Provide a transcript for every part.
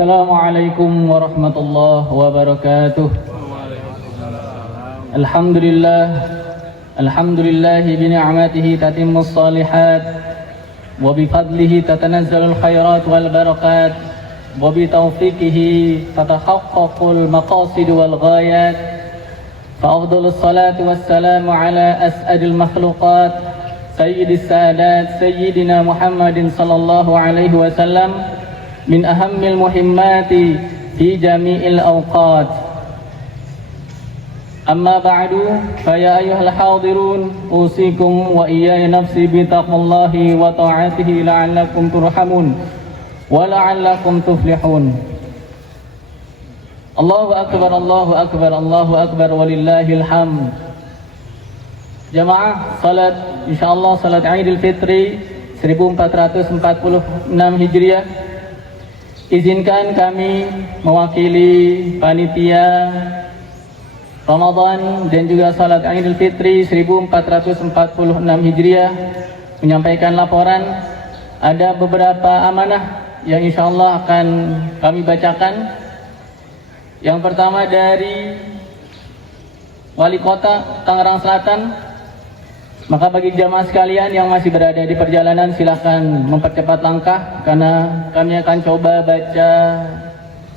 Assalamualaikum warahmatullahi wabarakatuh. Alhamdulillahi bi ni'matihi tatimmus shalihat wa bi fadlihi tatanazzalul khairat wal barakat wa bi taufiqihi tatahaqaqul maqasid wal ghayat. Fa afdhalus salatu wassalamu ala as'adil makhluqat sayyidis sadat sayyidina Muhammadin sallallahu alaihi wasallam min ahammil muhimmati fi jami'il awqat. Amma ba'du, fa ya ayyuhal hadirun usikum wa iyaya nafsi bi taqwallahi wa ta'atihi la'allakum turhamun wa la'allakum tuflihun. Allahu akbar, Allahu akbar, Allahu akbar, walillahil hamd. Jamaah salat insyaallah salat Idul Fitri 1446 Hijriah. Izinkan kami mewakili panitia Ramadan dan juga salat Idul Fitri 1446 Hijriah menyampaikan laporan. Ada beberapa amanah yang insyaallah akan kami bacakan. Yang pertama dari Wali Kota Tangerang Selatan. Maka bagi jamaah sekalian yang masih berada di perjalanan, silakan mempercepat langkah karena kami akan coba baca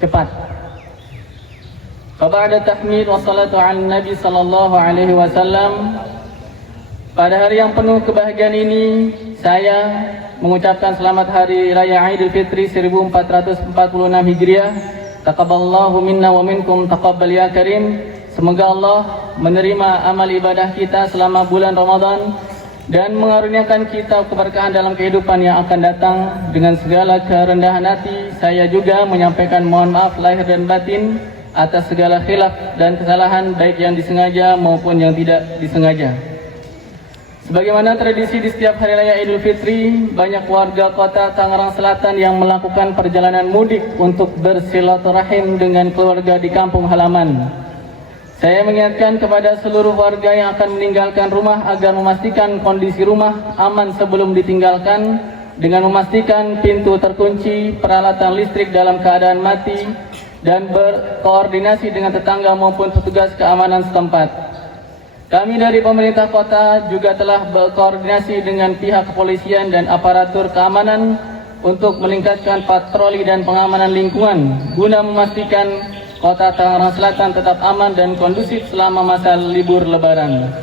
cepat. Ba'da tahmid wa salatu ala Nabi sallallahu alaihi wasallam. Pada hari yang penuh kebahagiaan ini, saya mengucapkan selamat hari raya Idul Fitri 1446 Hijriah. Taqabbalallahu minna wa minkum taqabbal ya karim. Semoga Allah menerima amal ibadah kita selama bulan Ramadan dan mengaruniakan kita keberkahan dalam kehidupan yang akan datang. Dengan segala kerendahan hati, saya juga menyampaikan mohon maaf lahir dan batin atas segala khilaf dan kesalahan baik yang disengaja maupun yang tidak disengaja. Sebagaimana tradisi di setiap hari raya Idul Fitri, banyak warga kota Tangerang Selatan yang melakukan perjalanan mudik untuk bersilaturahim dengan keluarga di kampung halaman. Saya mengingatkan kepada seluruh warga yang akan meninggalkan rumah agar memastikan kondisi rumah aman sebelum ditinggalkan dengan memastikan pintu terkunci, peralatan listrik dalam keadaan mati, dan berkoordinasi dengan tetangga maupun petugas keamanan setempat. Kami dari pemerintah kota juga telah berkoordinasi dengan pihak kepolisian dan aparatur keamanan untuk meningkatkan patroli dan pengamanan lingkungan guna memastikan Kota Tangerang Selatan tetap aman dan kondusif selama masa libur Lebaran.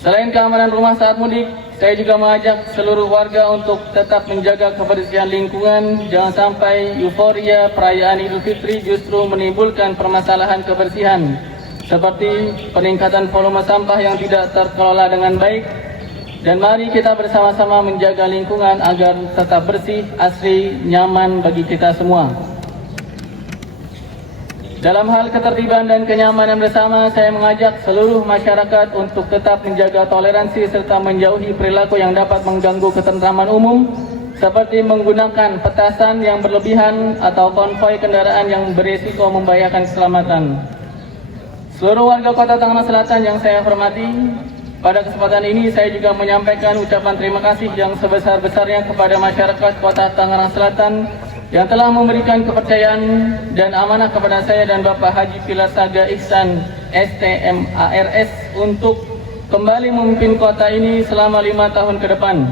Selain keamanan rumah saat mudik, saya juga mengajak seluruh warga untuk tetap menjaga kebersihan lingkungan. Jangan sampai euforia perayaan Idul Fitri justru menimbulkan permasalahan kebersihan, seperti peningkatan volume sampah yang tidak terkelola dengan baik. Dan mari kita bersama-sama menjaga lingkungan agar tetap bersih, asri, nyaman bagi kita semua. Dalam hal ketertiban dan kenyamanan bersama, saya mengajak seluruh masyarakat untuk tetap menjaga toleransi serta menjauhi perilaku yang dapat mengganggu ketentraman umum, seperti menggunakan petasan yang berlebihan atau konvoi kendaraan yang berisiko membahayakan keselamatan. Seluruh warga kota Tangerang Selatan yang saya hormati, pada kesempatan ini saya juga menyampaikan ucapan terima kasih yang sebesar-besarnya kepada masyarakat kota Tangerang Selatan yang telah memberikan kepercayaan dan amanah kepada saya dan Bapak Haji Pilarsaga Ihsan STMARS untuk kembali memimpin kota ini selama 5 tahun ke depan.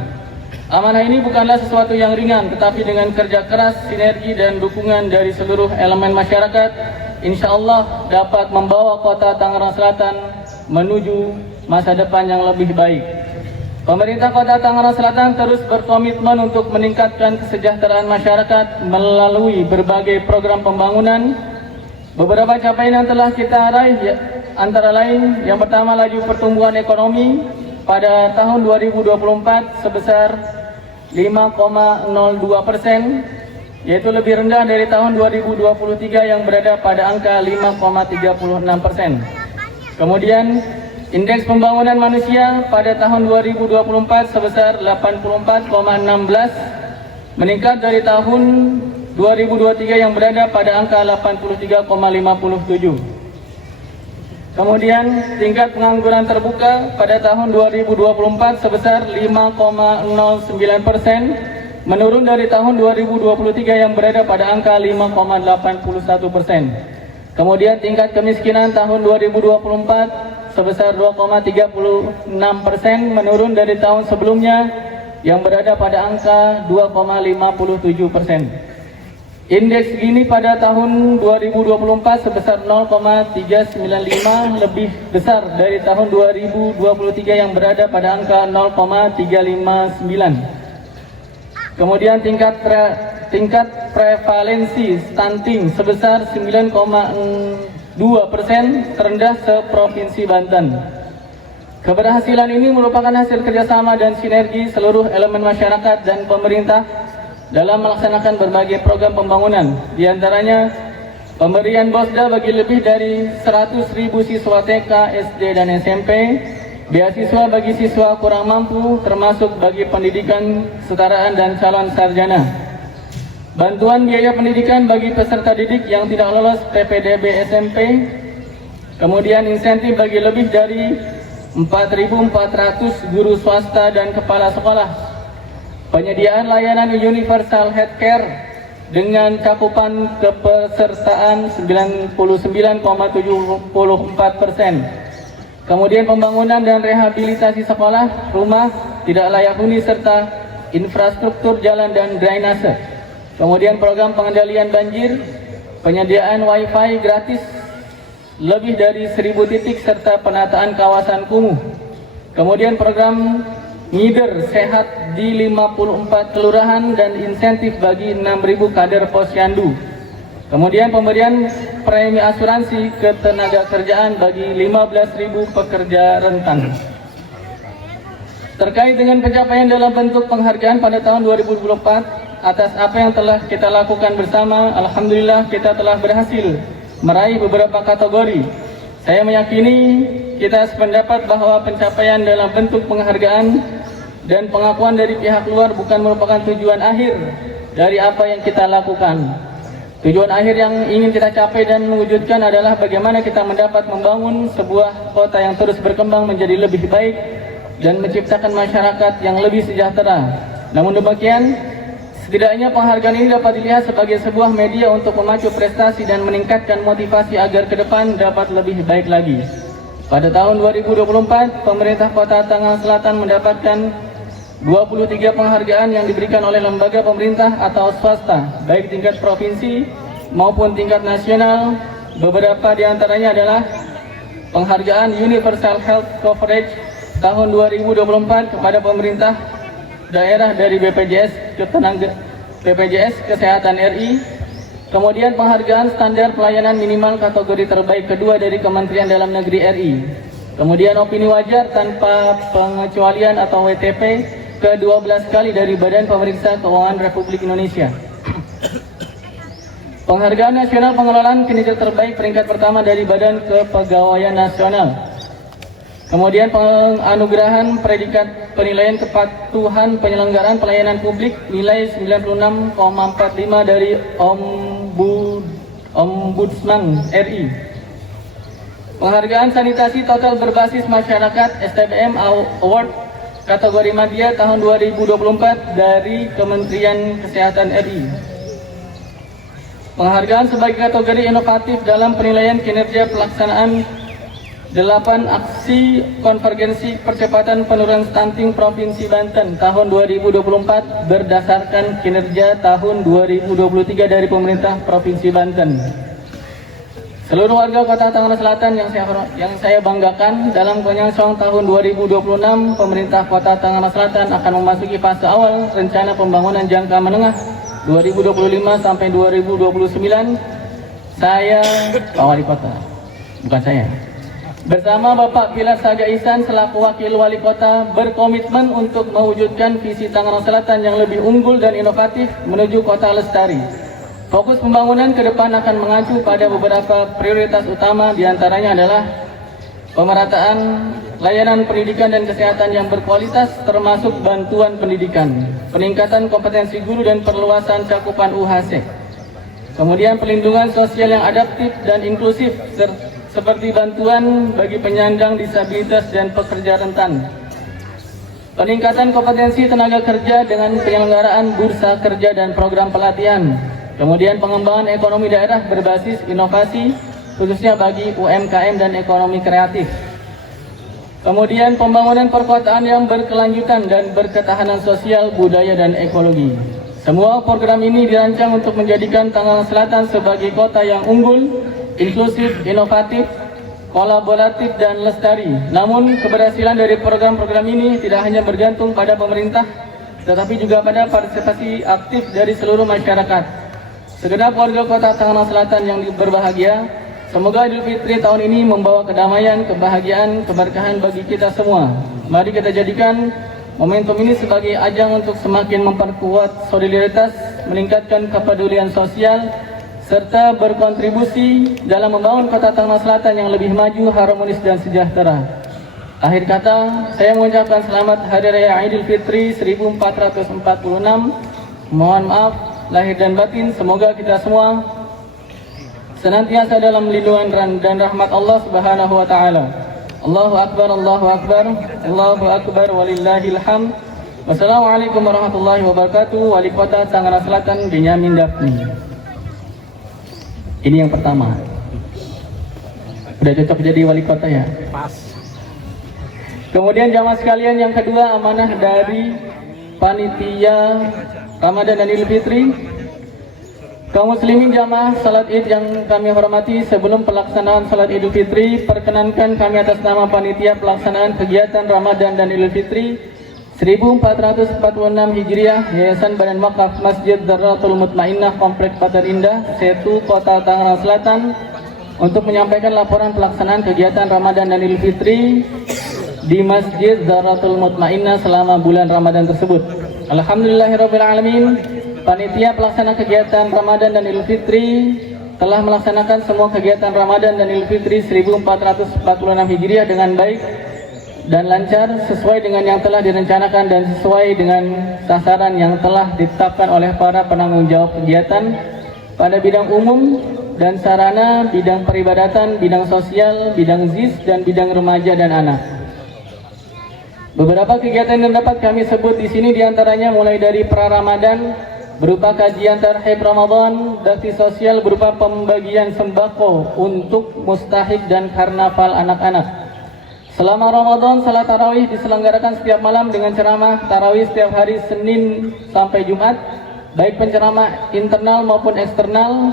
Amanah ini bukanlah sesuatu yang ringan, tetapi dengan kerja keras, sinergi dan dukungan dari seluruh elemen masyarakat, insya Allah dapat membawa kota Tangerang Selatan menuju masa depan yang lebih baik. Pemerintah Kota Tangerang Selatan terus berkomitmen untuk meningkatkan kesejahteraan masyarakat melalui berbagai program pembangunan. Beberapa capaian yang telah kita raih antara lain, yang pertama laju pertumbuhan ekonomi pada tahun 2024 sebesar 5,02%, yaitu lebih rendah dari tahun 2023 yang berada pada angka 5,36%. Kemudian indeks pembangunan manusia pada tahun 2024 sebesar 84,16, meningkat dari tahun 2023 yang berada pada angka 83,57. Kemudian tingkat pengangguran terbuka pada tahun 2024 sebesar 5,09%, menurun dari tahun 2023 yang berada pada angka 5,81%. Kemudian tingkat kemiskinan tahun 2024 sebesar 2,36%, menurun dari tahun sebelumnya yang berada pada angka 2,57%. Indeks Gini pada tahun 2024 sebesar 0,395, lebih besar dari tahun 2023 yang berada pada angka 0,359. Kemudian tingkat prevalensi stunting sebesar 9,2%, terendah se-Provinsi Banten. Keberhasilan ini merupakan hasil kerjasama dan sinergi seluruh elemen masyarakat dan pemerintah dalam melaksanakan berbagai program pembangunan, diantaranya pemberian BOSDA bagi lebih dari 100.000 siswa TK, SD, dan SMP, beasiswa bagi siswa kurang mampu termasuk bagi pendidikan kesetaraan dan calon sarjana, bantuan biaya pendidikan bagi peserta didik yang tidak lolos PPDB SMP, kemudian insentif bagi lebih dari 4.400 guru swasta dan kepala sekolah, penyediaan layanan universal healthcare dengan cakupan kepesertaan 99,74%. Kemudian pembangunan dan rehabilitasi sekolah, rumah tidak layak huni serta infrastruktur jalan dan drainase. Kemudian program pengendalian banjir, penyediaan wifi gratis lebih dari 1.000 titik serta penataan kawasan kumuh. Kemudian program ngider sehat di 54 kelurahan dan insentif bagi 6.000 kader posyandu. Kemudian pemberian premi asuransi ketenaga kerjaan bagi 15.000 pekerja rentan. Terkait dengan pencapaian dalam bentuk penghargaan pada tahun 2024 atas apa yang telah kita lakukan bersama, alhamdulillah kita telah berhasil meraih beberapa kategori. Saya meyakini kita sependapat bahwa pencapaian dalam bentuk penghargaan dan pengakuan dari pihak luar bukan merupakan tujuan akhir dari apa yang kita lakukan. Tujuan akhir yang ingin kita capai dan mewujudkan adalah bagaimana kita mendapat membangun sebuah kota yang terus berkembang menjadi lebih baik dan menciptakan masyarakat yang lebih sejahtera. Namun demikian, setidaknya penghargaan ini dapat dilihat sebagai sebuah media untuk memacu prestasi dan meningkatkan motivasi agar ke depan dapat lebih baik lagi. Pada tahun 2024, pemerintah Kota Tangerang Selatan mendapatkan 23 penghargaan yang diberikan oleh lembaga pemerintah atau swasta, baik tingkat provinsi maupun tingkat nasional. Beberapa di antaranya adalah penghargaan Universal Health Coverage tahun 2024 kepada pemerintah daerah dari BPJS Kesehatan RI. Kemudian penghargaan standar pelayanan minimal kategori terbaik kedua dari Kementerian Dalam Negeri RI. Kemudian opini wajar tanpa pengecualian atau WTP ke-12 kali dari Badan Pemeriksa Keuangan Republik Indonesia. Penghargaan Nasional Pengelolaan Kinerja Terbaik peringkat pertama dari Badan Kepegawaian Nasional. Kemudian penganugerahan predikat penilaian kepatuhan penyelenggaraan pelayanan publik nilai 96,45 dari Ombudsman RI. Penghargaan Sanitasi Total Berbasis Masyarakat STBM Award kategori Madya tahun 2024 dari Kementerian Kesehatan RI. Penghargaan sebagai kategori inovatif dalam penilaian kinerja pelaksanaan 8 aksi konvergensi percepatan penurunan stunting Provinsi Banten tahun 2024 berdasarkan kinerja tahun 2023 dari pemerintah Provinsi Banten. Seluruh warga Kota Tangerang Selatan yang saya banggakan, dalam penyongsong tahun 2026, pemerintah Kota Tangerang Selatan akan memasuki fase awal rencana pembangunan jangka menengah 2025 sampai 2029. Saya, Pak Wali Kota, bukan saya, bersama Bapak Pilar Saga Ihsan selaku Wakil Wali Kota berkomitmen untuk mewujudkan visi Tangerang Selatan yang lebih unggul dan inovatif menuju kota lestari. Fokus pembangunan ke depan akan mengacu pada beberapa prioritas utama, diantaranya adalah pemerataan layanan pendidikan dan kesehatan yang berkualitas termasuk bantuan pendidikan, peningkatan kompetensi guru dan perluasan cakupan UHC. Kemudian pelindungan sosial yang adaptif dan inklusif seperti bantuan bagi penyandang disabilitas dan pekerja rentan. peningkatan kompetensi tenaga kerja dengan penyelenggaraan bursa kerja dan program pelatihan, kemudian pengembangan ekonomi daerah berbasis inovasi khususnya bagi UMKM dan ekonomi kreatif, kemudian pembangunan perkotaan yang berkelanjutan dan berketahanan sosial, budaya, dan ekologi. Semua program ini dirancang untuk menjadikan Tangerang Selatan sebagai kota yang unggul, inklusif, inovatif, kolaboratif, dan lestari. Namun keberhasilan dari program-program ini tidak hanya bergantung pada pemerintah, tetapi juga pada partisipasi aktif dari seluruh masyarakat. Segenap warga kota Tangerang Selatan yang berbahagia, semoga Idul Fitri tahun ini membawa kedamaian, kebahagiaan, keberkahan bagi kita semua. Mari kita jadikan momentum ini sebagai ajang untuk semakin memperkuat solidaritas, meningkatkan kepedulian sosial, serta berkontribusi dalam membangun kota Tangerang Selatan yang lebih maju, harmonis, dan sejahtera. Akhir kata, saya mengucapkan selamat Hari Raya Idul Fitri 1446. Mohon maaf lahir dan batin, semoga kita semua senantiasa dalam lindungan dan rahmat Allah Subhanahu wa taala. Allahu akbar, Allahu akbar, Allahu akbar, walillahil hamd. Wassalamualaikum warahmatullahi wabarakatuh. Wali Kota Tangerang Selatan Benyamin Daphni. Ini yang pertama. Udah cocok jadi wali kota ya? Pas. Kemudian jamaah sekalian, yang kedua amanah dari panitia Ramadan dan Idul Fitri. Kaum muslimin jamaah salat Id yang kami hormati, sebelum pelaksanaan salat Idul Fitri, perkenankan kami atas nama panitia pelaksanaan kegiatan Ramadan dan Idul Fitri 1446 Hijriah, Yayasan Badan Wakaf Masjid Dzarratul Mutmainnah Komplek Batan Indah, Setu, Kota Tangerang Selatan, untuk menyampaikan laporan pelaksanaan kegiatan Ramadan dan Idul Fitri di Masjid Dzarratul Mutmainnah selama bulan Ramadan tersebut. Alhamdulillahirabbil alamin. Panitia pelaksana kegiatan Ramadan dan Idul Fitri telah melaksanakan semua kegiatan Ramadan dan Idul Fitri 1446 Hijriah dengan baik dan lancar, sesuai dengan yang telah direncanakan dan sesuai dengan sasaran yang telah ditetapkan oleh para penanggung jawab kegiatan pada bidang umum dan sarana, bidang peribadatan, bidang sosial, bidang ZIS, dan bidang remaja dan anak. Beberapa kegiatan yang dapat kami sebut di sini diantaranya mulai dari pra-Ramadan berupa kajian tarhib Ramadan, bakti sosial berupa pembagian sembako untuk mustahik dan karnaval anak-anak. Selama Ramadan, salat tarawih diselenggarakan setiap malam dengan ceramah tarawih setiap hari Senin sampai Jumat, baik penceramah internal maupun eksternal,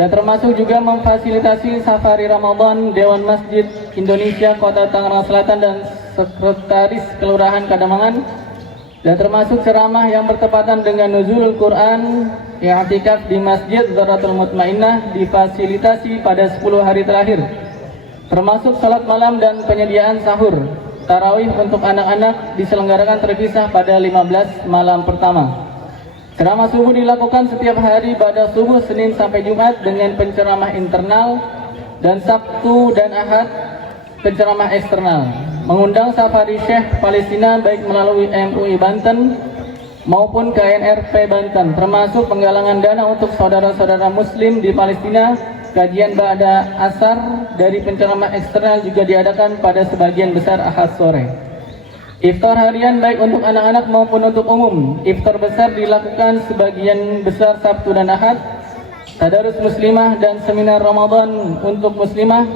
dan termasuk juga memfasilitasi safari Ramadan Dewan Masjid Indonesia Kota Tangerang Selatan dan Sekretaris Kelurahan Kadamangan, dan termasuk ceramah yang bertepatan dengan nuzulul Quran, i'tikaf di Masjid Dzarratul Mutmainnah difasilitasi pada 10 hari terakhir, termasuk salat malam dan penyediaan sahur. Tarawih untuk anak-anak diselenggarakan terpisah pada 15 malam pertama. Ceramah subuh dilakukan setiap hari pada subuh Senin sampai Jumat dengan penceramah internal, dan Sabtu dan Ahad penceramah eksternal. Mengundang safari Syekh Palestina baik melalui MUI Banten maupun KNRP Banten, termasuk penggalangan dana untuk saudara-saudara muslim di Palestina. Kajian ba'da asar dari penceramah eksternal juga diadakan pada sebagian besar Ahad sore. Iftar harian baik untuk anak-anak maupun untuk umum. Iftar besar dilakukan sebagian besar Sabtu dan Ahad. Tadarus muslimah dan seminar Ramadan untuk muslimah.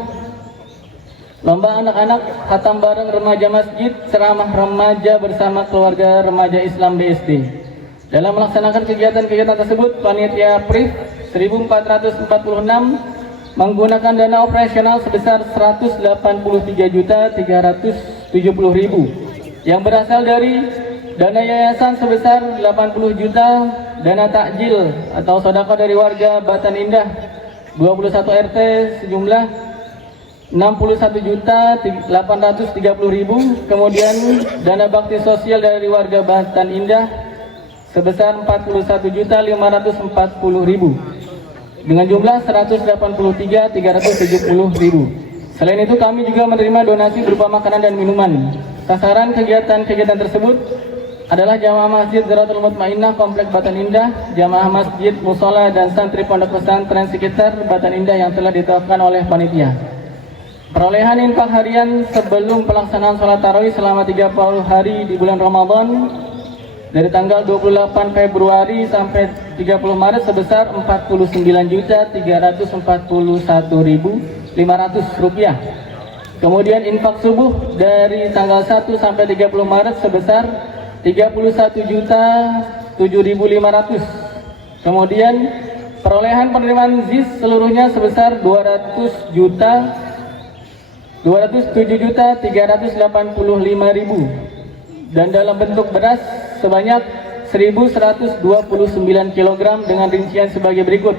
Lomba anak-anak, khatam bareng remaja masjid, ceramah remaja bersama keluarga remaja Islam BSD. Dalam melaksanakan kegiatan-kegiatan tersebut, panitia PRIF 1446 menggunakan dana operasional sebesar 183.370.000 yang berasal dari dana yayasan sebesar 80 juta, dana takjil atau sedekah dari warga Batan Indah 21 RT sejumlah 61.830.000, kemudian dana bakti sosial dari warga Batan Indah sebesar 41.540.000 dengan jumlah 183.370.000. Selain itu kami juga menerima donasi berupa makanan dan minuman. Sasaran kegiatan-kegiatan tersebut adalah jamaah Masjid Dzarratul Mutmainnah Komplek Batan Indah, jamaah masjid, musola, dan santri pondok pesantren sekitar Batan Indah yang telah ditetapkan oleh panitia. Perolehan infak harian sebelum pelaksanaan sholat tarawih selama 30 hari di bulan Ramadan dari tanggal 28 Februari sampai 30 Maret sebesar Rp49.341.500. Kemudian infak subuh dari tanggal 1 sampai 30 Maret sebesar Rp31.007.500. Kemudian perolehan penerimaan ZIS seluruhnya sebesar Rp207.385.000 dan dalam bentuk beras sebanyak 1.129 kg dengan rincian sebagai berikut.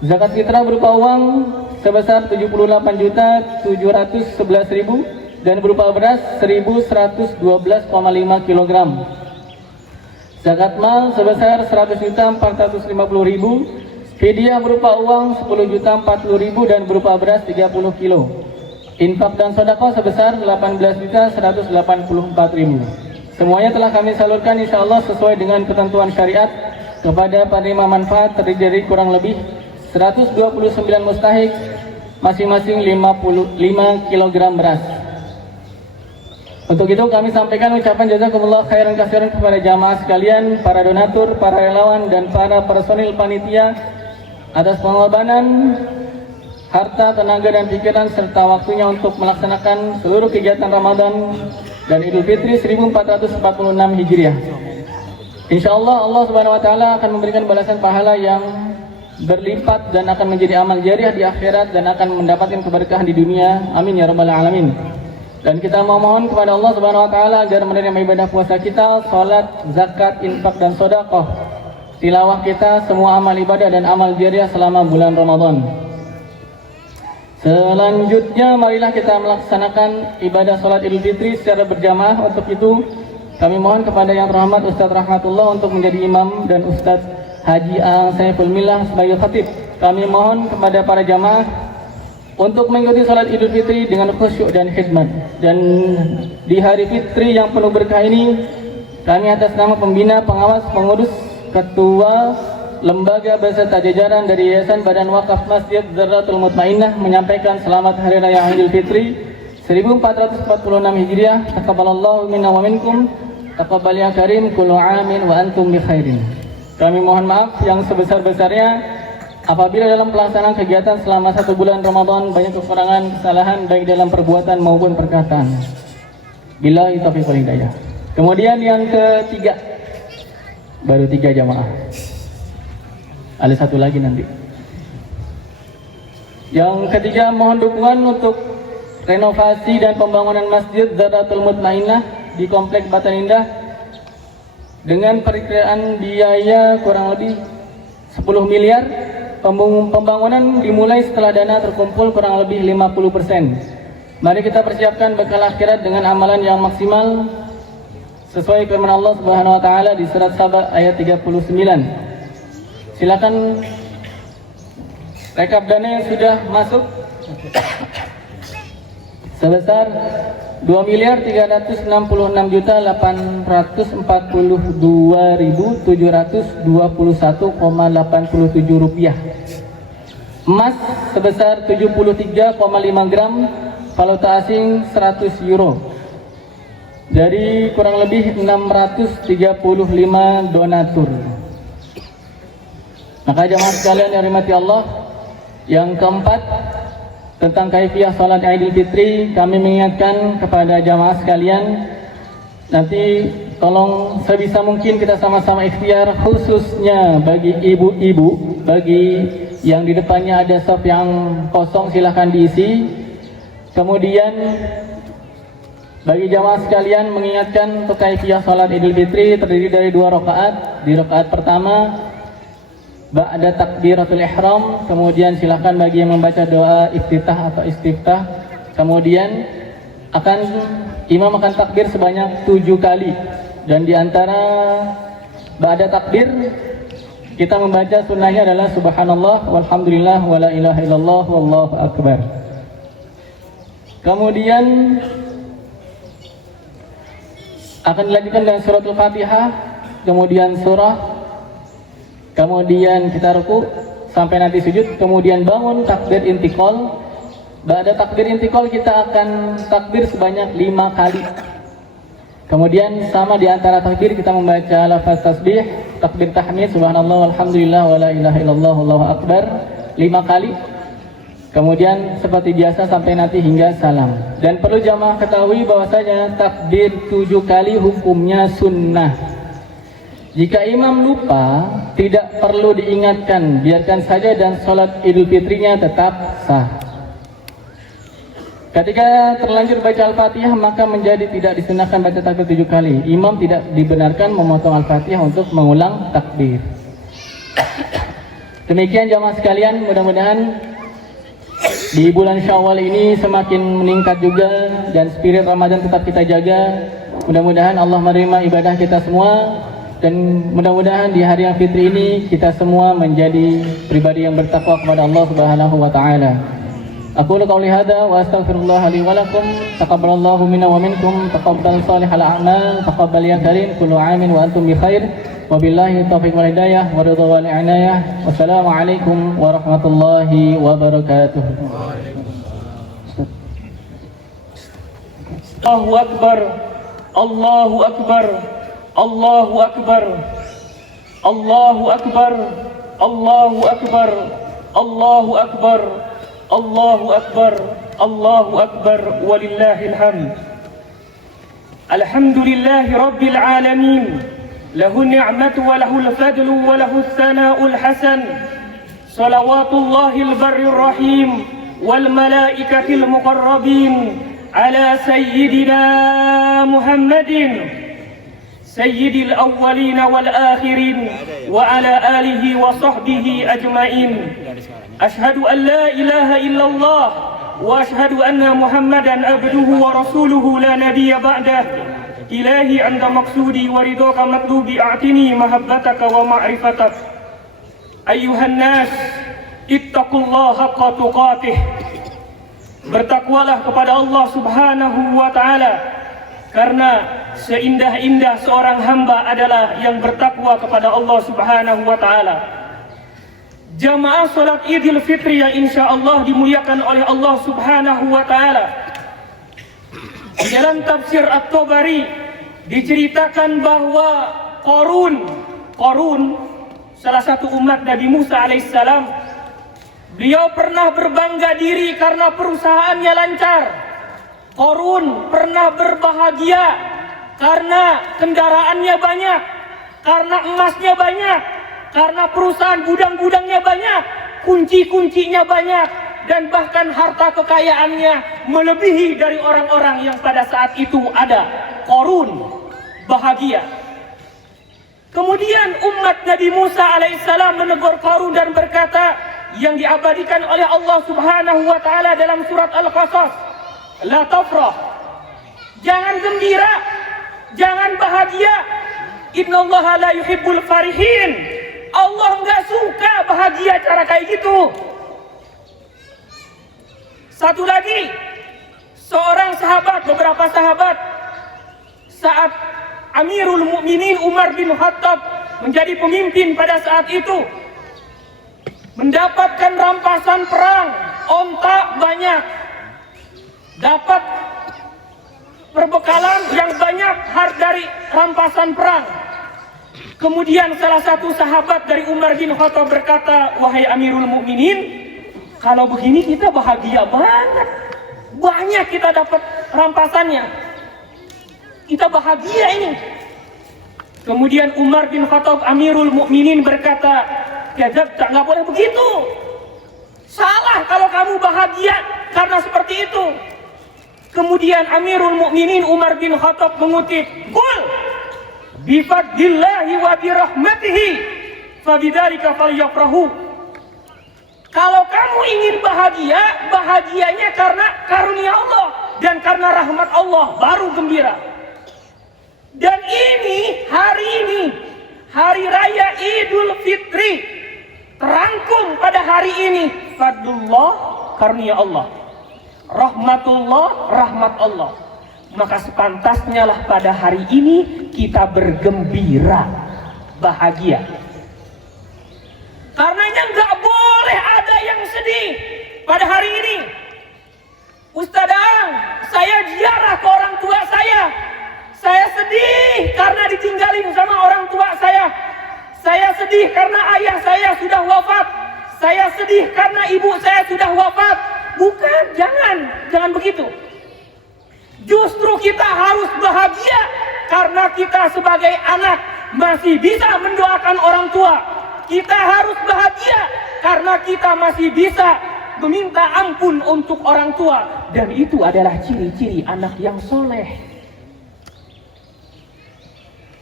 Zakat fitrah berupa uang sebesar 78.711.000 dan berupa beras 1.112,5 kg. Zakat mal sebesar 100.450.000, fidyah berupa uang 10.040.000 dan berupa beras 30 kg. Infak dan sedekah sebesar 18.184.000. Semuanya telah kami salurkan insyaallah sesuai dengan ketentuan syariat kepada penerima manfaat terdiri dari kurang lebih 129 mustahik, masing-masing 55 kg beras. Untuk itu kami sampaikan ucapan jazakumullah khairan katsiran kepada jamaah sekalian, para donatur, para relawan dan para personil panitia atas pengorbanan harta, tenaga dan pikiran serta waktunya untuk melaksanakan seluruh kegiatan Ramadan dan Idul Fitri 1446 Hijriah. Insyaallah Allah Subhanahu wa taala akan memberikan balasan pahala yang berlipat dan akan menjadi amal jariah di akhirat dan akan mendapatkan keberkahan di dunia. Amin ya rabbal alamin. Dan kita memohon kepada Allah Subhanahu wa taala agar menerima ibadah puasa kita, salat, zakat, infak dan sedekah, tilawah kita, semua amal ibadah dan amal jariah selama bulan Ramadan. Selanjutnya marilah kita melaksanakan ibadah salat Idul Fitri secara berjamaah. Untuk itu kami mohon kepada yang terhormat Ustadz Rahmatullah untuk menjadi imam dan Ustadz Haji Aang Saiful Millah sebagai khatib. Kami mohon kepada para jamaah untuk mengikuti salat Idul Fitri dengan khusyuk dan khidmat. Dan di hari fitri yang penuh berkah ini, kami atas nama pembina, pengawas, pengurus, ketua lembaga beserta jajaran dari Yayasan Badan Wakaf Masjid Dzarratul Mutmainnah menyampaikan selamat Hari Raya Idul Fitri 1446 Hijriah. Taqabbalallahu minna wa minkum, taqabbal ya karim, kullu amin wa antum bi khairin. Kami mohon maaf yang sebesar-besarnya apabila dalam pelaksanaan kegiatan selama 1 bulan Ramadan banyak kekurangan, kesalahan baik dalam perbuatan maupun perkataan. Billahi taufiq wal hidayah. Kemudian yang ketiga, baru 3 jamaah. Ada 1 lagi nanti. Yang ketiga, mohon dukungan untuk renovasi dan pembangunan Masjid Dzarratul Mutmainnah di Komplek Batan Indah dengan perkiraan biaya kurang lebih 10 miliar. Pembangunan dimulai setelah dana terkumpul kurang lebih 50%. Mari kita persiapkan bekal akhirat dengan amalan yang maksimal sesuai firman Allah Subhanahu wa taala di surat Saba ayat 39. Silakan rekap dana yang sudah masuk sebesar 2.366.442.721,87 rupiah. Emas sebesar 73,5 gram, valuta asing 100 euro. Dari kurang lebih 635 donatur. Maka jemaah sekalian yang dirahmati Allah, yang keempat tentang kaifiah salat Idul Fitri, kami mengingatkan kepada jamaah sekalian, nanti tolong sebisa mungkin kita sama-sama ikhtiar, khususnya bagi ibu-ibu, bagi yang di depannya ada saf yang kosong silahkan diisi. Kemudian bagi jamaah sekalian mengingatkan untuk kaifiah salat Idul Fitri terdiri dari 2 rakaat. Di rakaat pertama ba'da takbiratul ihram, kemudian silakan bagi yang membaca doa iftitah atau istiftah, kemudian imam akan takbir sebanyak 7 kali, dan diantara ba'da takbir kita membaca sunnahnya adalah subhanallah walhamdulillah wala ilaha illallah wallahu akbar. Kemudian akan dilanjutkan dengan suratul Fatihah, kemudian surah, kemudian kita ruku sampai nanti sujud, kemudian bangun takbir intiqal, Ba'da takbir intiqal kita akan takbir sebanyak 5 kali. Kemudian sama di antara takbir kita membaca lafaz tasbih, takbir tahmid, subhanallah walhamdulillah wala ilaha illallah wallahu akbar 5 kali. Kemudian seperti biasa sampai nanti hingga salam. Dan perlu jamaah ketahui bahwasanya takbir 7 kali hukumnya sunnah. Jika imam lupa, tidak perlu diingatkan, biarkan saja dan sholat Idul Fitrinya tetap sah. Ketika terlanjur baca Al-Fatihah maka menjadi tidak disunahkan baca takbir 7 kali. Imam tidak dibenarkan memotong Al-Fatihah untuk mengulang takbir. Demikian jamaah sekalian, mudah-mudahan di bulan Syawal ini semakin meningkat juga dan spirit Ramadan tetap kita jaga. Mudah-mudahan Allah menerima ibadah kita semua dan mudah-mudahan di hari yang fitri ini kita semua menjadi pribadi yang bertakwa kepada Allah Subhanahu wa taala. Aqulu qouli hadza wa astaghfirullah li wa lakum. Taqabbalallahu minna wa minkum. Taqabbal salihal a'mal. Taqabbal ya karim. Kullu 'amin wa antum bi khair. Wabillahi taufiq wal hidayah wa ridha wal inayah. Wassalamu alaikum warahmatullahi wabarakatuh. Allahu akbar. Allahu akbar. Allahu akbar. Allahu akbar. Allahu akbar. Allahu akbar. Allahu akbar. Allahu akbar walillahil hamd. Alhamdulillahi rabbil alamin. له النعمة وله الفضل وله الثناء الحسن صلوات الله البر الرحيم والملائكة المقربين على سيدنا محمد سيد الأولين والآخرين وعلى آله وصحبه أجمعين أشهد أن لا إله إلا الله وأشهد أن محمدا عبده ورسوله لا نبي بعده إلهي عند مقصودي ورضاك مطلوبي أعطني محبتك ومعرفتك أيها الناس اتقوا الله حق تقاته. Bertakwalah kepada Allah Subhanahu wa taala karena seindah-indah seorang hamba adalah yang bertakwa kepada Allah Subhanahu wa taala. Jamaah salat Idul Fitri yang insyaallah dimuliakan oleh Allah Subhanahu wa taala. Di dalam tafsir At-Tabari diceritakan bahwa Qarun salah satu umat Nabi Musa alaihissalam, beliau pernah berbangga diri karena perusahaannya lancar. Qarun pernah berbahagia karena kendaraannya banyak, karena emasnya banyak, karena perusahaan gudang-gudangnya banyak, kunci-kuncinya banyak, dan bahkan harta kekayaannya melebihi dari orang-orang yang pada saat itu ada. Qarun bahagia. Kemudian umat Nabi Musa alaihissalam menegur Qarun dan berkata, yang diabadikan oleh Allah Subhanahu wa taala dalam surat Al-Qasas, la tafrah, jangan gembira, jangan bahagia. Innallaha la yuhibbul farihin. Allah enggak suka bahagia cara kayak gitu. Satu lagi, seorang sahabat, beberapa sahabat, saat Amirul Mukminin Umar bin Khattab menjadi pemimpin pada saat itu, mendapatkan rampasan perang, onta banyak, dapat perbekalan yang banyak dari rampasan perang. Kemudian salah satu sahabat dari Umar bin Khattab berkata, wahai Amirul Mukminin, kalau begini kita bahagia banget, banyak kita dapat rampasannya, kita bahagia ini. Kemudian Umar bin Khattab Amirul Mukminin berkata, kadzabta, nggak boleh begitu, salah kalau kamu bahagia karena seperti itu. Kemudian Amirul Mukminin Umar bin Khattab mengutip, qul bifadlillahi wa birahmatihi fabidzalika falyafrahu. Kalau kamu ingin bahagia, bahagianya karena karunia Allah dan karena rahmat Allah, baru gembira. Dan ini, hari raya Idul Fitri, terangkum pada hari ini, fadlullah, karunia Allah, rahmatullah, rahmat Allah. Maka sepantasnya lah pada hari ini kita bergembira, bahagia. Karenanya nggak boleh ada yang sedih pada hari ini. Ustaz Ang, saya ziarah ke orang tua saya. Saya sedih karena ditinggalin sama orang tua saya. Saya sedih karena ayah saya sudah wafat. Saya sedih karena ibu saya sudah wafat. Bukan, jangan begitu. Justru kita harus bahagia karena kita sebagai anak masih bisa mendoakan orang tua. Kita harus bahagia karena kita masih bisa meminta ampun untuk orang tua. Dan itu adalah ciri-ciri anak yang soleh.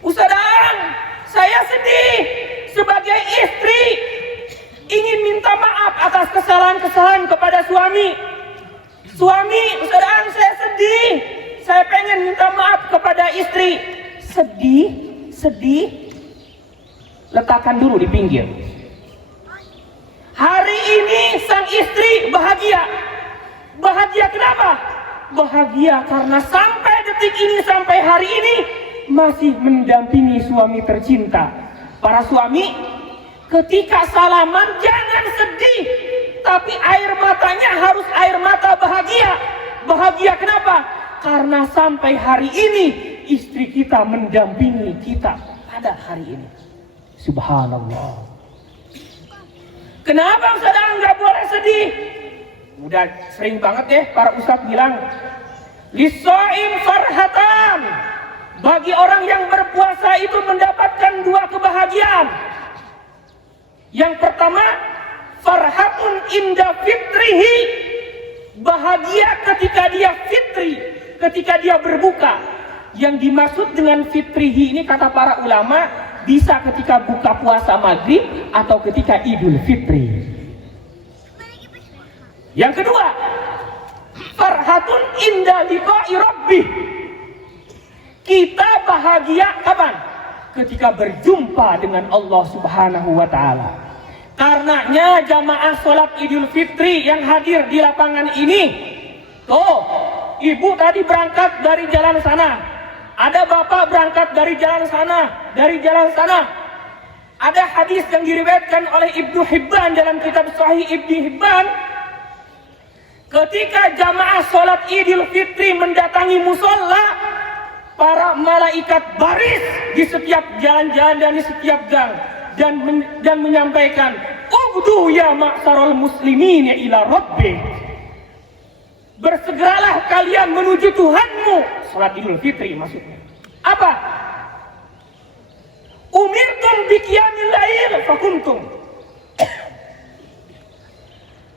Ustaz Ang, saya sedih sebagai istri ingin minta maaf atas kesalahan-kesalahan kepada suami. Suami, Ustaz Ang, saya sedih. Saya pengen minta maaf kepada istri. Sedih. Letakkan dulu di pinggir. Hari ini sang istri bahagia. Bahagia kenapa? Bahagia karena sampai detik ini, sampai hari ini masih mendampingi suami tercinta. Para suami, ketika salaman jangan sedih, tapi air matanya harus air mata bahagia. Bahagia kenapa? Karena sampai hari ini istri kita mendampingi kita pada hari ini. Subhanallah. Kenapa Ustaz nggak boleh sedih? Udah sering banget deh para ustadz bilang, Lisso'im farhatan. Bagi orang yang berpuasa itu mendapatkan dua kebahagiaan. Yang pertama, farhatun inda fitrihi. Bahagia ketika dia fitri, ketika dia berbuka. Yang dimaksud dengan fitrihi ini kata para ulama, bisa ketika buka puasa maghrib atau ketika idul fitri. Yang kedua, farhatun inda liqa'i rabbih. Kita bahagia kapan? Ketika berjumpa dengan Allah Subhanahu wa ta'ala. Karenanya jamaah sholat idul fitri yang hadir di lapangan ini, tuh, ibu tadi berangkat dari jalan sana, ada bapak berangkat dari jalan sana, Ada hadis yang diriwayatkan oleh Ibnu Hibban dalam kitab Sahih Ibnu Hibban. Ketika jamaah sholat idul fitri mendatangi musola, para malaikat baris di setiap jalan-jalan dan di setiap gang dan menyampaikan, "Ugdu ya ma'sarul muslimin ila rabbih." Bersegeralah kalian menuju Tuhanmu. Salat Idul Fitri maksudnya. Apa? Umirtum biqiyamil lail fakuntum.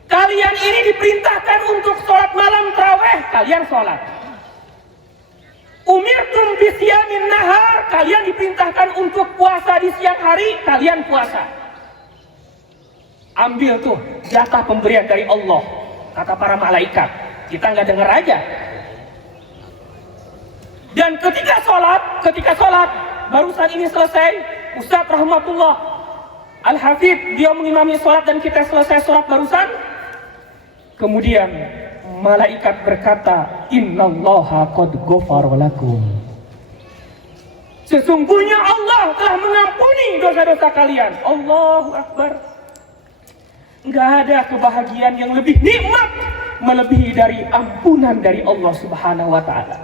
Kalian ini diperintahkan untuk sholat malam tarawih, kalian sholat. Umirtum bisyamin nahar, kalian diperintahkan untuk puasa di siang hari, kalian puasa. Ambil tuh jatah pemberian dari Allah, kata para malaikat. Kita nggak dengar aja. Dan ketika sholat, barusan ini selesai, Ustaz rahmatullah Al-Hafidh, dia mengimami sholat dan kita selesai sholat barusan. Kemudian malaikat berkata, Innallaha qad ghafara lakum. Sesungguhnya Allah telah mengampuni dosa-dosa kalian. Allahu Akbar. Enggak ada kebahagiaan yang lebih nikmat melebihi dari ampunan dari Allah Subhanahu wa ta'ala.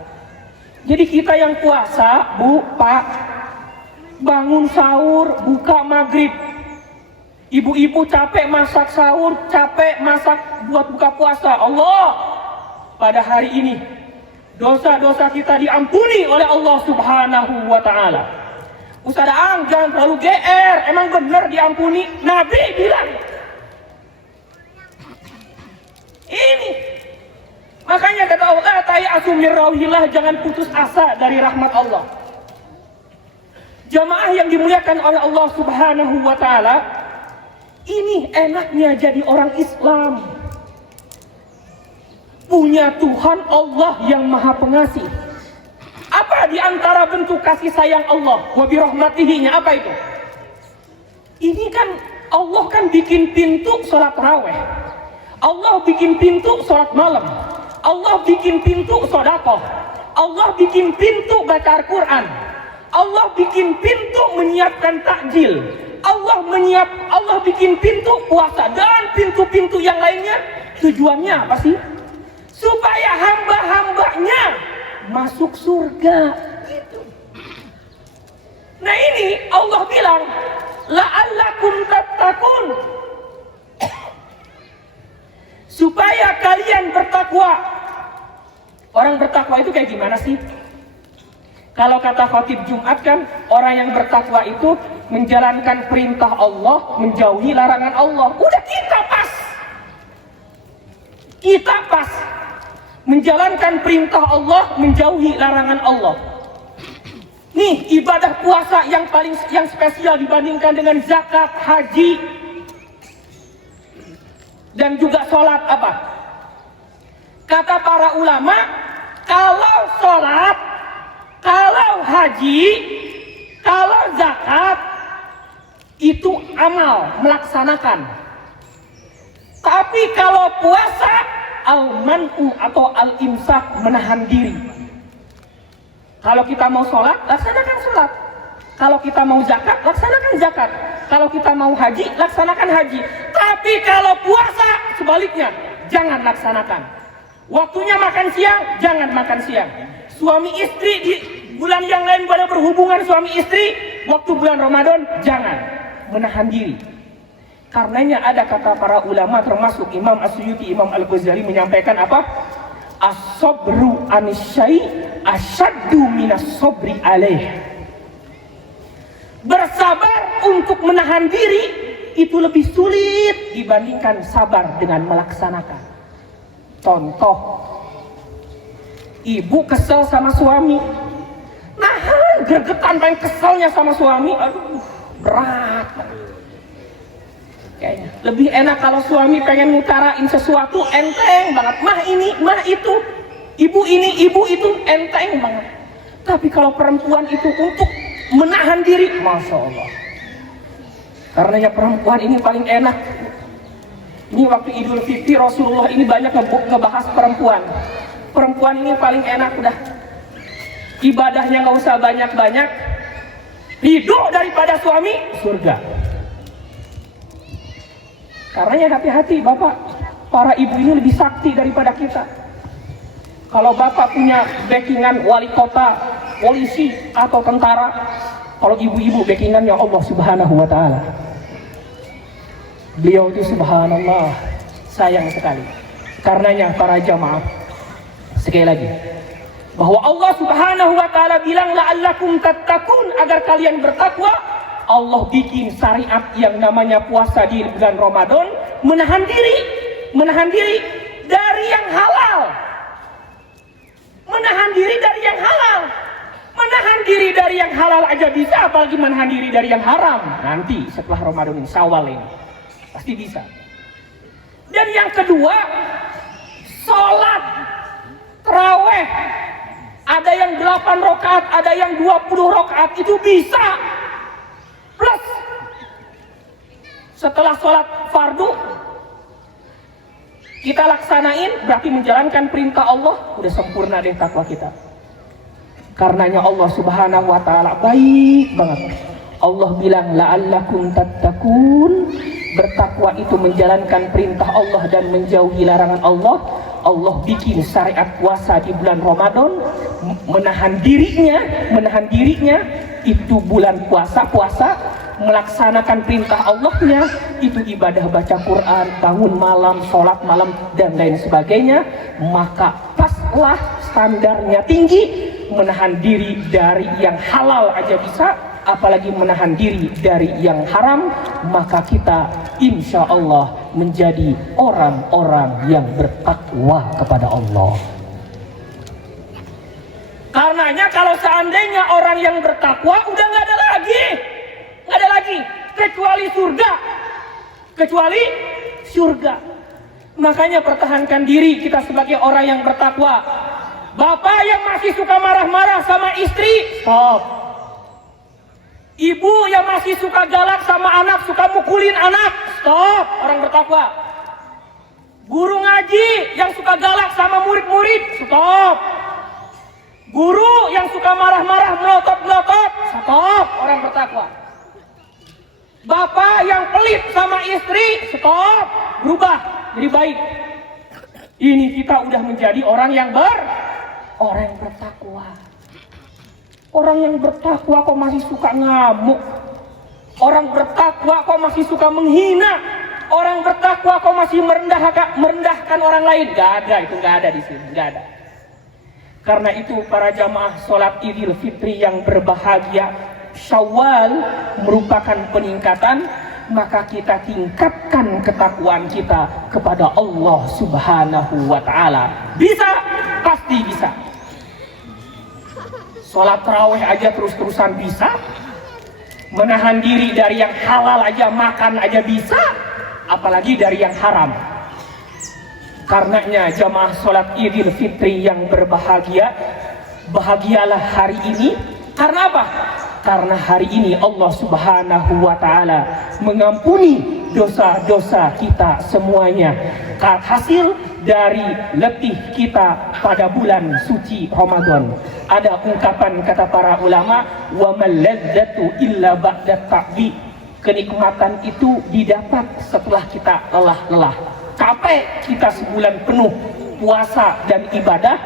Jadi kita yang puasa, Bu, Pak, bangun sahur, buka maghrib. Ibu-ibu capek masak sahur, capek masak buat buka puasa. Allah, pada hari ini dosa-dosa kita diampuni oleh Allah Subhanahu wa ta'ala. Ustaz Ang, jangan terlalu GR, emang benar diampuni? Nabi bilang ini. Makanya kata Allah, ta'asu min rauhillah, jangan putus asa dari rahmat Allah. Jamaah yang dimuliakan oleh Allah Subhanahu wa ta'ala, ini enaknya jadi orang Islam. Punya Tuhan Allah yang Maha Pengasih. Apa di antara bentuk kasih sayang Allah? Wa bi rahmatihi-nya apa itu? Ini kan Allah kan bikin pintu sholat tarawih. Allah bikin pintu sholat malam. Allah bikin pintu sedekah. Allah bikin pintu baca Al-Quran. Allah bikin pintu menyiapkan takjil. Allah bikin pintu puasa dan pintu-pintu yang lainnya. Tujuannya apa sih? supaya hamba-hambanya masuk surga. Gitu. Nah ini Allah bilang, la'allakum tattaqun, supaya kalian bertakwa. Orang bertakwa itu kayak gimana sih? Kalau kata khatib Jumat kan, orang yang bertakwa itu menjalankan perintah Allah, menjauhi larangan Allah. Udah kita pas. Kita pas. Menjalankan perintah Allah, menjauhi larangan Allah. Nih, ibadah puasa yang spesial dibandingkan dengan zakat, haji, dan juga sholat apa? Kata para ulama, kalau sholat, kalau haji, kalau zakat, itu amal, melaksanakan. Tapi kalau puasa, al-man'u atau al-imsak, menahan diri. Kalau kita mau sholat, laksanakan sholat. Kalau kita mau zakat, laksanakan zakat. Kalau kita mau haji, laksanakan haji. Tapi kalau puasa, sebaliknya, jangan laksanakan. Waktunya makan siang, jangan makan siang. Suami istri di bulan yang lain pada berhubungan suami istri, waktu bulan Ramadan, jangan. Menahan diri. Karenanya ada kata para ulama, termasuk Imam As-Suyuti, Imam Al-Ghazali menyampaikan apa? As-sabru anisyai asyaddu minas sabri alaih. Bersabar untuk menahan diri itu lebih sulit dibandingkan sabar dengan melaksanakan. Contoh, ibu kesel sama suami, nahan gregetan pengen keselnya sama suami, aduh berat. Kayaknya lebih enak kalau suami pengen ngutarain sesuatu, enteng banget, mah ini, mah itu, ibu ini, ibu itu, enteng banget. Tapi kalau perempuan itu untuk menahan diri, Masya Allah. Karenanya perempuan ini paling enak. Ini waktu Idul Fitri Rasulullah ini banyak ngebahas perempuan. Perempuan ini paling enak, udah ibadahnya nggak usah banyak-banyak, ridho daripada suami, surga. Karenanya hati-hati bapak, para ibu ini lebih sakti daripada kita. Kalau bapak punya backingan wali kota, polisi atau tentara, kalau ibu-ibu backingannya Allah Subhanahu wa Ta'ala. Beliau itu subhanallah sayang sekali. Karenanya para jamaah, sekali lagi, bahwa Allah Subhanahu wa Ta'ala bilang la'allakum tattaqun, agar kalian bertakwa. Allah bikin syariat yang namanya puasa di bulan Ramadan, menahan diri dari yang halal. Menahan diri dari yang halal. Menahan diri dari yang halal aja bisa, apalagi menahan diri dari yang haram. Nanti setelah Ramadan ini, Syawal ini, pasti bisa. Dan yang kedua, sholat taraweh. Ada yang 8 rakaat, ada yang 20 rakaat, itu bisa. Plus setelah sholat fardu kita laksanain, berarti menjalankan perintah Allah, udah sempurna deh takwa kita. Karenanya Allah Subhanahu wa Ta'ala baik banget. Allah bilang la'allakum tattaqun, bertakwa itu menjalankan perintah Allah dan menjauhi larangan Allah. Allah bikin syariat puasa di bulan Ramadan, menahan dirinya itu bulan puasa, melaksanakan perintah Allahnya, itu ibadah baca Quran, bangun malam, sholat malam, dan lain sebagainya. Maka paslah standarnya tinggi, menahan diri dari yang halal aja bisa, apalagi menahan diri dari yang haram. Maka kita insya Allah menjadi orang-orang yang bertakwa kepada Allah. Karenanya kalau seandainya orang yang bertakwa udah nggak ada lagi kecuali surga. Makanya pertahankan diri kita sebagai orang yang bertakwa. Bapak yang masih suka marah-marah sama istri, stop. Ibu yang masih suka galak sama anak, suka mukulin anak, stop. Orang bertakwa. Guru ngaji yang suka galak sama murid-murid, stop. Guru yang suka marah-marah, melotot-melotot, stop. Orang bertakwa. Bapak yang pelit sama istri, stop. Berubah jadi baik. Ini kita udah menjadi orang yang bertakwa. Orang yang bertakwa kok masih suka ngamuk. Orang bertakwa kok masih suka menghina. Orang bertakwa kok masih merendahkan orang lain. Gak ada, itu gak ada di sini, gak ada. Karena itu para jamaah sholat Idul Fitri yang berbahagia, Syawal merupakan peningkatan, maka kita tingkatkan ketakwaan kita kepada Allah Subhanahu wa Ta'ala. Bisa, pasti bisa. Sholat tarawih aja terus-terusan bisa. Menahan diri dari yang halal aja, makan aja bisa. Apalagi dari yang haram. Karenanya jamaah sholat Idul Fitri yang berbahagia, bahagialah hari ini. Karena apa? Karena hari ini Allah Subhanahu wa Ta'ala mengampuni dosa-dosa kita semuanya. Hasil dari letih kita pada bulan suci Ramadan. Ada ungkapan kata para ulama, wa mal ladzatu illa ba'da ta'bi. Kenikmatan itu didapat setelah kita lelah-lelah. Capek kita sebulan penuh puasa dan ibadah,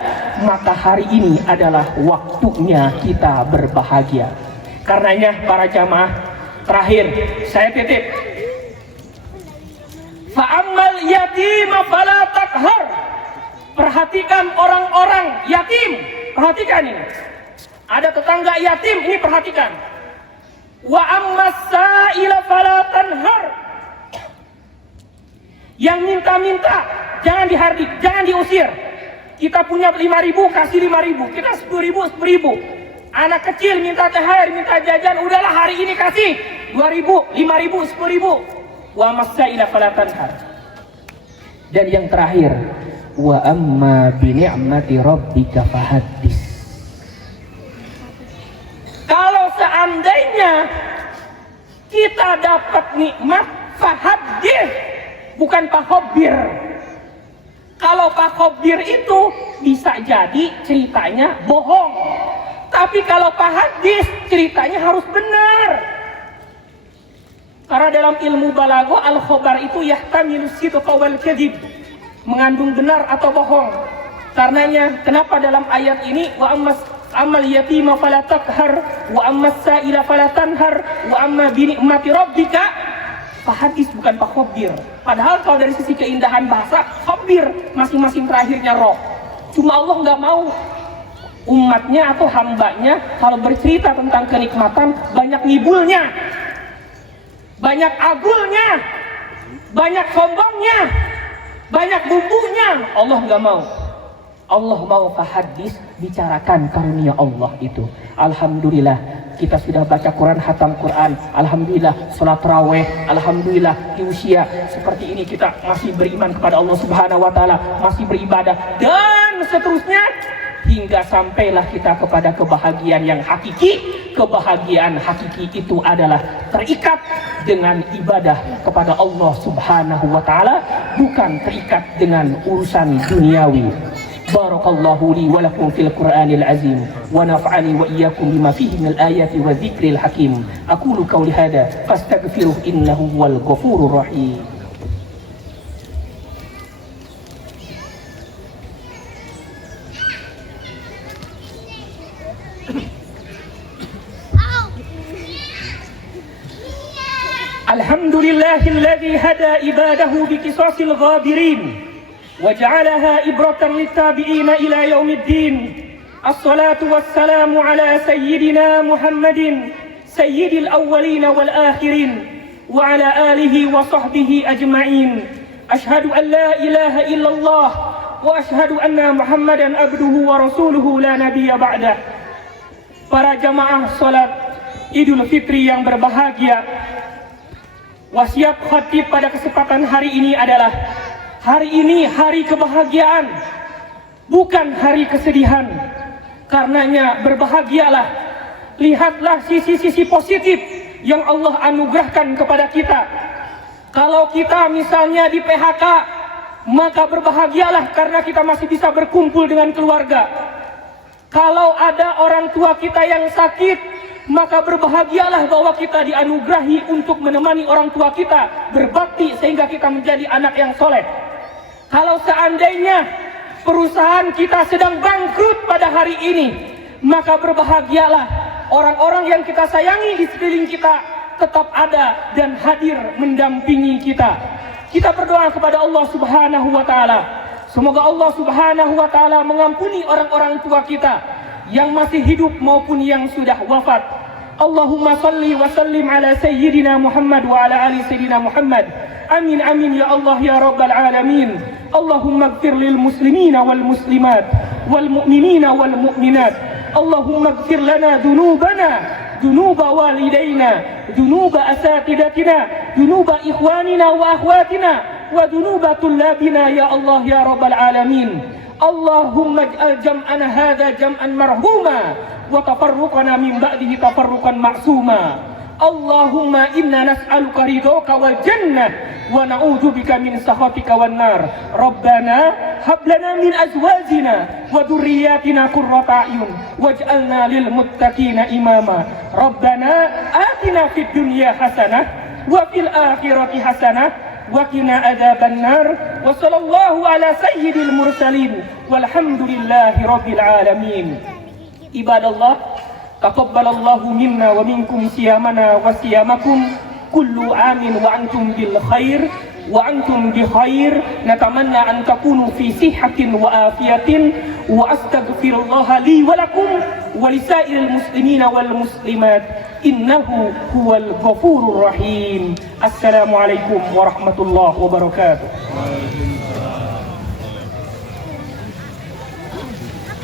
maka hari ini adalah waktunya kita berbahagia. Karenanya para jamaah, terakhir saya titip, fa'ammal yatima fala takhar. Perhatikan orang-orang yatim, perhatikan ini. Ada tetangga yatim, ini perhatikan. Wa ammas sa'ila fala tanhar. Yang minta-minta jangan dihardik, jangan diusir. Kita punya 5.000, kasih 5.000. Kita 10.000, 10.000. Anak kecil minta THR, minta jajan, udahlah hari ini kasih 2.000, 5.000, 10.000. Wa masaila fala tanhar. Dan yang terakhir, wa amma bi ni'mati rabbika fahaddis. Kalau seandainya kita dapat nikmat, fahaddis, bukan pakhobir. Kalau pakhobir itu bisa jadi ceritanya bohong. Tapi kalau pahaddis ceritanya harus benar. Karena dalam ilmu balago al-khobar itu yahtamilu sidqa wal kadhib, mengandung benar atau bohong. Karenanya kenapa dalam ayat ini wa ammal yatima fala takhar wa ammas sa'ila fala tanhar wa amma bi ni'mati rabbika fahaddis, bukan pakhobir. Padahal kalau dari sisi keindahan bahasa, khobir masing-masing terakhirnya roh. Cuma Allah nggak mau umatnya atau hambanya kalau bercerita tentang kenikmatan banyak ngibulnya, banyak agulnya, banyak sombongnya, banyak bumbunya. Allah nggak mau. Allah mau fahaddis, bicarakan karunia Allah itu. Alhamdulillah kita sudah baca Quran, hatam Quran. Alhamdulillah sholat tarawih. Alhamdulillah di usia seperti ini kita masih beriman kepada Allah Subhanahu wa Ta'ala, masih beribadah dan seterusnya, hingga sampailah kita kepada kebahagiaan yang hakiki. Kebahagiaan hakiki itu adalah terikat dengan ibadah kepada Allah Subhanahu wa Ta'ala, bukan terikat dengan urusan duniawi. Barakallahu li wa lakum fil Qur'anil azim wa naf'ani wa iyyakum bima fihi minal ayati wa dzikril hakim. Aqulu qawli hadza fastaghfiruh innahu huwal ghafurur rahim. Alhamdulillahilladzi hada ibadahu biqisasil ghabirin وجعلها إبرة للتابعين إلى يوم الدين. الصلاة والسلام على سيدنا محمد سيد الأولين والآخرين وعلى آله وصحبه أجمعين. أشهد أن لا إله إلا الله وأشهد أن محمدا عبده ورسوله لا نبي بعده. Para jamaah salat Idul Fitri yang berbahagia, wasiat khatib pada kesempatan hari ini adalah hari ini hari kebahagiaan, bukan hari kesedihan. Karenanya berbahagialah. Lihatlah sisi-sisi positif yang Allah anugerahkan kepada kita. Kalau kita misalnya di PHK, maka berbahagialah karena kita masih bisa berkumpul dengan keluarga. Kalau ada orang tua kita yang sakit, maka berbahagialah bahwa kita dianugerahi untuk menemani orang tua kita berbakti sehingga kita menjadi anak yang soleh. Kalau seandainya perusahaan kita sedang bangkrut pada hari ini, maka berbahagialah orang-orang yang kita sayangi di sekeliling kita tetap ada dan hadir mendampingi kita. Kita berdoa kepada Allah Subhanahu wa taala. Semoga Allah Subhanahu wa taala mengampuni orang-orang tua kita yang masih hidup maupun yang sudah wafat. Allahumma salli wa sallim ala sayyidina Muhammad wa ala ali sayyidina Muhammad. Amin amin ya Allah ya rabbal alamin. Allahumma ighfir lil muslimina wal muslimat wal mu'minina wal mu'minat. Allahumma ighfir lana dhunubana, dhunuba walidayna, dhunuba asatidatina, dhunuba ikhwanina wa akhwatina, wa dhunuba tullabina ya Allah ya rabbal alamin. Allahumma ij'al jam'ana hadha jam'an marhuma wa tafarruqana min ba'dihi tafarruqan ma'suma. Allahumma inna nas'aluka ridhaka wal jannah wa na'udzubika min sakhatika wan nar. Rabbana hab lana min azwajina wa dhurriyyatina qurrata a'yun waj'alna lil muttaqina imama. Rabbana atina fid dunya hasanah wa fil akhirati hasanah wa qina adzabannar. Wa sallallahu ala sayyidil mursalin walhamdulillahi rabbil alamin. Ibadallah, taqabbalallahu minna wa minkum siyamana wa siyamakum. Kullu amin wa antum bil khair wa antum bi khair. Natamanna an takunu fi sihhatin wa afiyatin. Wa astaghfirullah li wa lakum wa lisairil muslimina wal muslimat. Innahu huwal ghafurur rahim. Assalamualaikum warahmatullahi wabarakatuh.